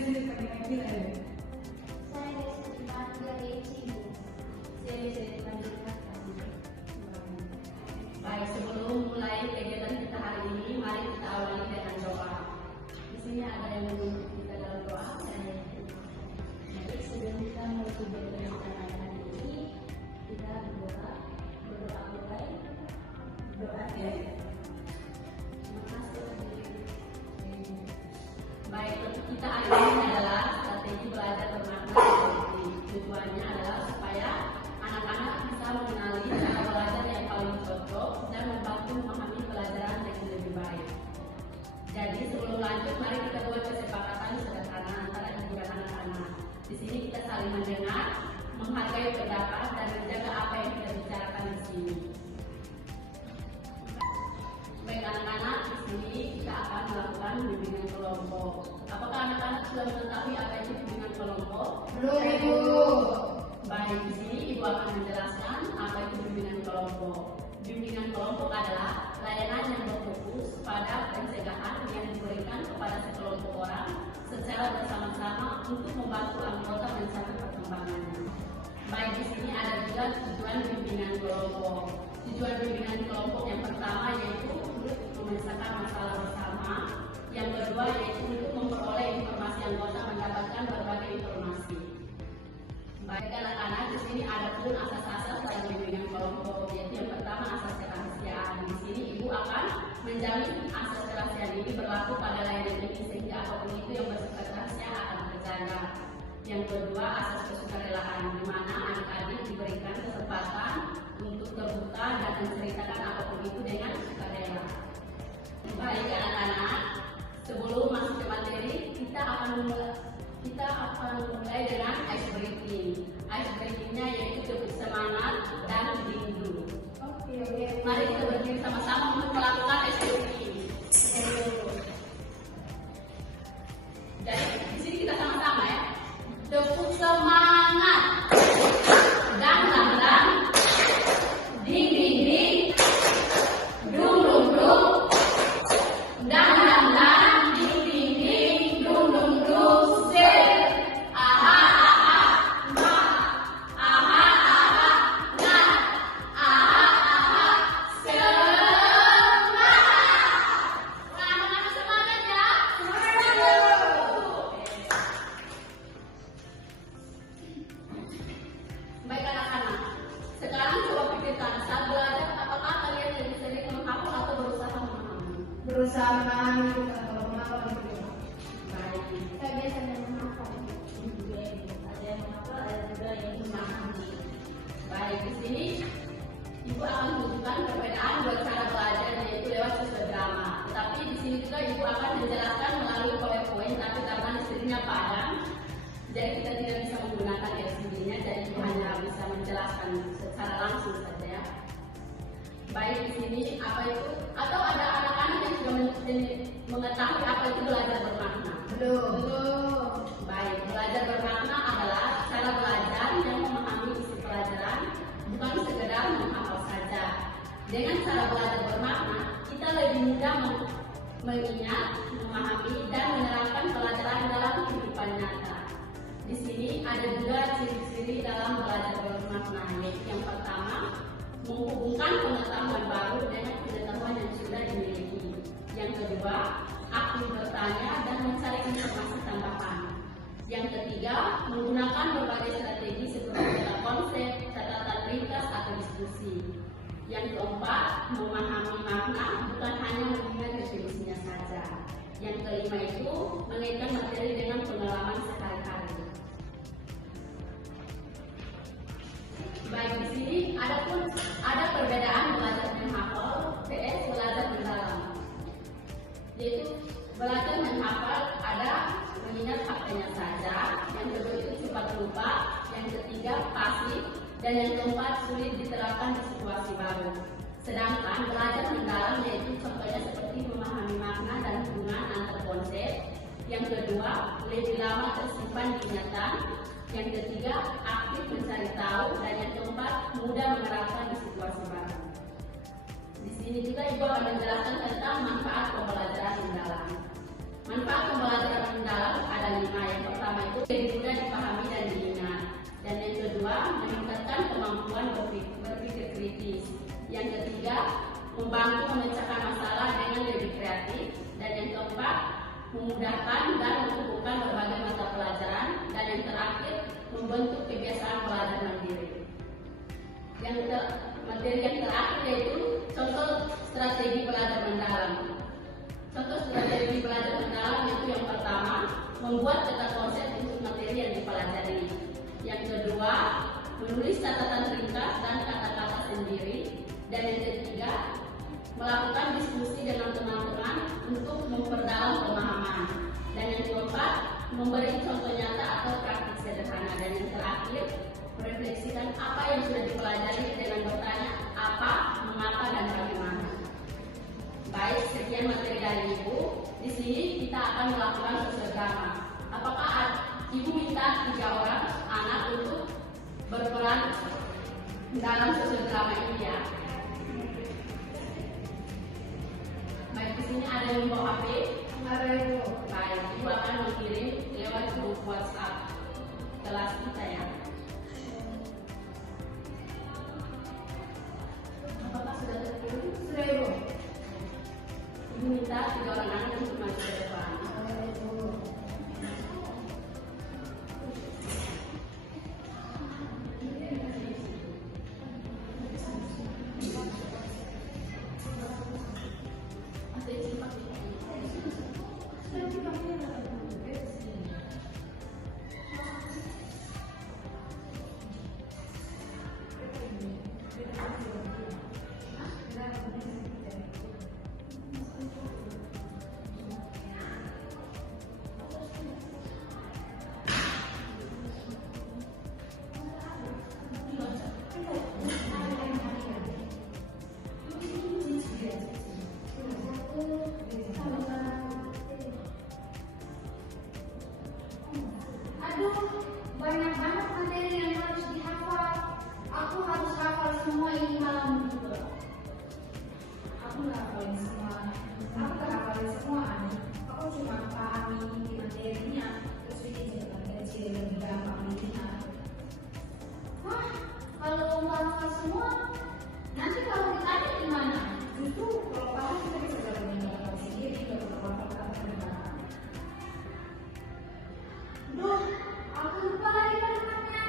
sini pakai kaki aja. Saya bisa dipanggil Eci, Bu. Saya bisa dipanggil Kakak. Baik, sebelum mulai kegiatan kita hari ini, mari kita awali dengan doa. Di sini ada yang menuntut kita dalam doa. Jadi sebelum kita mulai kegiatan kita hari ini, kita berdoa mulai. Doa ya. Terima kasih. Baik, topik kita hari ini adalah strategi belajar bermakna efektif. Tujuannya adalah supaya anak-anak bisa mengenali cara belajar yang paling cocok dan membantu memahami pelajaran dengan lebih baik. Jadi sebelum lanjut, mari kita buat kesepakatan sederhana antara ibu dan anak-anak. Di sini kita saling mendengar, menghargai pendapat dan menjaga apa yang kita bicarakan di sini. Baik anak-anak, di sini kita akan melakukan bimbingan kelompok. Apakah anak-anak sudah mengetahui apa itu bimbingan kelompok? Belum, Ibu. Baik, di sini Ibu akan menjelaskan apa itu bimbingan kelompok. Bimbingan kelompok adalah layanan yang berfokus pada pencegahan yang diberikan kepada sekelompok orang secara bersama-sama untuk membantu anggota mencapai perkembangannya. Baik, di sini ada juga tujuan bimbingan kelompok. Tujuan bimbingan kelompok yang pertama yaitu untuk memecahkan masalah bersama. Yang kedua yaitu untuk memperoleh informasi anggota mendapatkan berbagai informasi. Baik anak-anak, di sini ada pun asas-asas dalam bimbingan kelompok. Yaitu yang pertama asas kerahasiaan. Di sini Ibu akan menjamin asas kerahasiaan ini berlaku pada layanan ini sehingga apapun itu yang bersifat rahasia akan terjaga. Yang kedua asas kesukarelaan, di mana adik-adik diberikan kesempatan untuk terbuka dan menceritakan apapun itu dengan sukarela. Baik anak-anak, sebelum masuk ke materi, kita akan mulai dengan ice breaking. Ice breakingnya yaitu tepuk semangat dan rindu. Oke. Mari kita berdiri sama-sama untuk melakukan ice breaking. Jadi di sini kita sama-sama ya. Tepuk semangat dan pelan-pelan. Ding ding ding. Dung dung dung. Dan pelan-pelan. Ding ding ding. Dung dung dung. Set. Aha aha. Ma. Aha aha. Na. Aha aha. Semangat. Anak-anak semangat ya. Baik anak-anak, sekarang coba pikirkan saat belajar apakah kalian lebih sering menghafal atau berusaha memahami? Berusaha memahami, bukan kalau menghafal gitu. Baik. Saya biasanya menghafal. Ada yang menghafal, ada juga yang memahami. Baik, di sini Ibu akan menunjukkan perbedaan dua cara belajar yaitu lewat histograma. Tetapi di sini juga Ibu akan menjelaskan melalui poin-poin, tapi karena listriknya padam, jadi kita tidak bisa menggunakan LCD-nya, jadi Ibu hanya bisa menjelaskan secara langsung saja ya. Baik, di sini apa itu? Atau ada anak-anak yang sudah mengetahui apa itu belajar bermakna? Belum. Baik, belajar bermakna adalah cara belajar yang memahami isi pelajaran, bukan sekedar menghafal saja. Dengan cara belajar bermakna, kita lebih mudah mengingat, memahami, dan menerapkan pelajaran dalam kehidupan nyata. Di sini ada juga ciri-ciri dalam belajar bermakna, yaitu yang pertama, menghubungkan pengetahuan baru dengan pengetahuan yang sudah dimiliki. Yang kedua, aktif bertanya dan mencari informasi tambahan. Yang ketiga, menggunakan berbagai strategi seperti konsep, catatan ringkas, atau diskusi. Yang keempat, memahami makna bukan hanya mengingat definisinya saja. Yang kelima itu mengaitkan materi dengan pengalaman sehari-hari. Baik, di sini ada perbedaan belajar menghafal vs belajar mendalam. Yaitu belajar menghafal ada mengingat faktanya saja, yang kedua itu cepat lupa, yang ketiga pasif, dan yang keempat sulit diterapkan di situasi baru. Sedangkan belajar mendalam yaitu contohnya seperti memahami makna dan hubungan antar konsep. Yang kedua, lebih lama tersimpan di ingatan. Yang ketiga, aktif mencari tahu. Dan yang keempat, mudah menerapkan di situasi baru. Di sini juga Ibu akan menjelaskan tentang manfaat pembelajaran mendalam. Manfaat pembelajaran mendalam ada 5 ya. memudahkan dan menghubungkan berbagai mata pelajaran, dan yang terakhir membentuk kebiasaan belajar mandiri. Materi yang terakhir yaitu contoh strategi belajar mendalam. Contoh strategi belajar mendalam itu yang pertama, membuat peta konsep untuk materi yang dipelajari. Yang kedua, menulis catatan ringkas dan kata-kata sendiri. Dan yang ketiga, melakukan diskusi dengan teman-teman untuk memperdalam pemahaman. Dan yang keempat, memberi contoh nyata atau praktik sederhana. Dan yang terakhir, merefleksikan apa yang sudah dipelajari dengan bertanya apa, mengapa, dan bagaimana. Baik, sekian materi dari Ibu. Di sini kita akan melakukan sosial drama. Apakah Ibu minta 3 orang anak untuk berperan dalam sosial drama ini ya? Baik, di sini ada yang bawa HP. Ada Ibu. Baik, Ibu akan mengirim lewat grup WhatsApp kelas kita ya. Apakah sudah terkirim? Sudah Ibu. Ibu minta 3 orang anak untuk maju ke depan. Ada Ibu. Aduh, banyak banget materi yang harus dihafal. Aku harus hafal semua ini malam juga. Aku nggak hafalin semua. Aku nggak hafalin semua. Aku cuma pahami inti materinya. Terus ini jangan kecil lebih gampang intinya. Hah? Kalau nggak hafal semua, nanti kalau ditanya gimana? Justru kalau paham kita bisa jawabin hafal sendiri. Kalau hafal kata gimana? Duh, aku lupa lagi kalimatnya.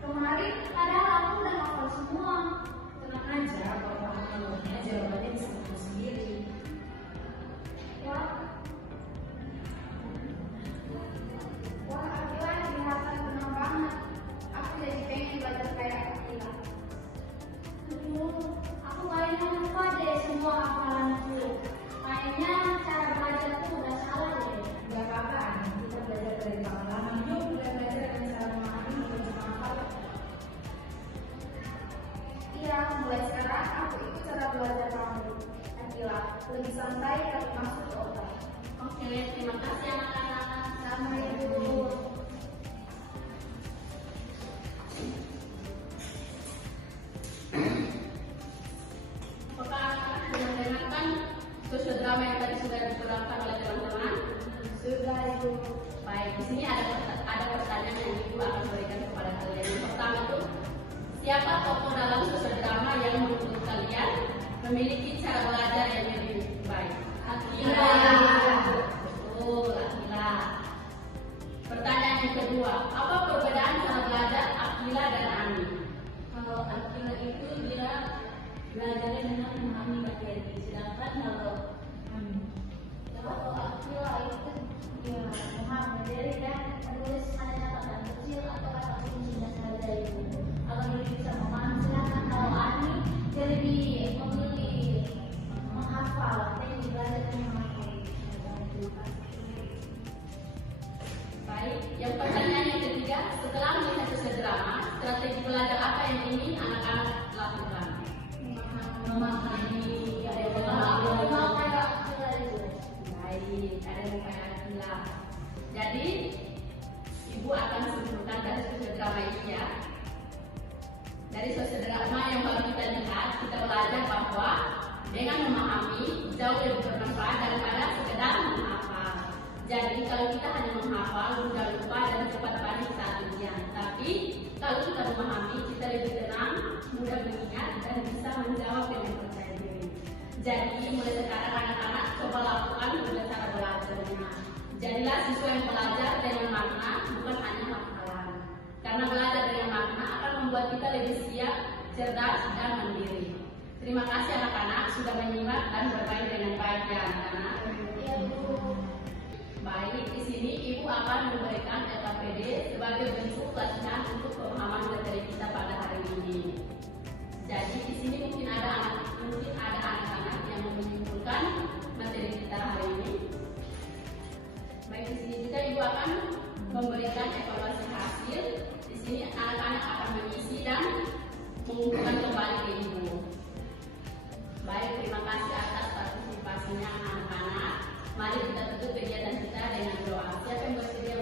Kemarin padahal aku udah hafal semua. Tenang aja, kalau paham alurnya jawabannya bisa ketemu sendiri. Wah, Akila kelihatan tenang banget. Aku jadi pengen belajar kayak Akila. Aduh, aku kayaknya lupa deh semua hafalanku. Kayaknya cara belajarku udah salah deh. Gak apa-apa, Ani. Kita belajar dari pengalaman. Yuk, kita belajar dengan cara memahami bukan cuma hafal. Iya, mulai sekarang aku ikut cara belajar kamu. Akila, lebih santai tapi masuk ke otak. Oke, terima kasih anak-anak. Sama Ibu. Apakah anak-anak sudah mendengarkan sosial drama yang tadi sudah diterangkan oleh teman-teman? Sudah, Ibu. Baik, di sini ada pertanyaan yang Ibu akan berikan kepada kalian. Yang pertama itu, siapa tokoh dalam sosial drama yang menurut kalian memiliki cara belajar yang lebih baik? Akila. Betul, Akila. Pertanyaan yang kedua, apa perbedaan cara belajar Akila dan Ani? Kalau Akila itu dia belajarnya dengan memahami materi, sedangkan Kalau Akila itu dia memahami materi dan menulis ada catatan kecil atau kata kuncinya saja itu. Kalau dia bisa memahami, sedangkan kalau Ani dia lebih memilih menghafal, tapi belajar dengan materi. Baik, yang pertanyaan yang ketiga, setelah melihat sosial drama, strategi belajar apa yang ingin anak-anak lakukan? memahami Ada yang Kalau memahami. mau kayak Akila itu. Baik, ada yang kayak Akila. Jadi, Ibu akan simpulkan dari sosial drama ini ya. Dari sosial drama yang baru kita lihat, kita belajar bahwa dengan memahami jauh lebih bermanfaat daripada sekedar menghafal. Jadi kalau kita hanya menghafal, mudah lupa dan cepat panik saat ujian. Tapi kalau kita memahami, kita lebih tenang, mudah mengingat dan bisa menjawab dengan percaya diri. Jadi mulai sekarang anak-anak coba lakukan cara belajarnya. Jadilah siswa yang belajar dengan makna, bukan hanya hafalan. Karena belajar dengan makna akan membuat kita lebih siap, cerdas, dan mandiri. Terima kasih anak-anak sudah menyimak dan bermain dengan baik ya anak-anak. Iya, Bu. Baik, di sini Ibu akan memberikan LKPD sebagai bentuk pelatihan untuk pemahaman materi kita pada hari ini. Jadi di sini mungkin ada anak-anak yang menyimpulkan materi kita hari ini. Baik, di sini juga Ibu akan memberikan evaluasi hasil. Di sini anak-anak akan mengisi dan mengumpulkan kembali ke Ibu. Baik, terima kasih atas partisipasinya anak-anak. Mari kita tutup kegiatan kita dengan doa. Siapa yang bersedia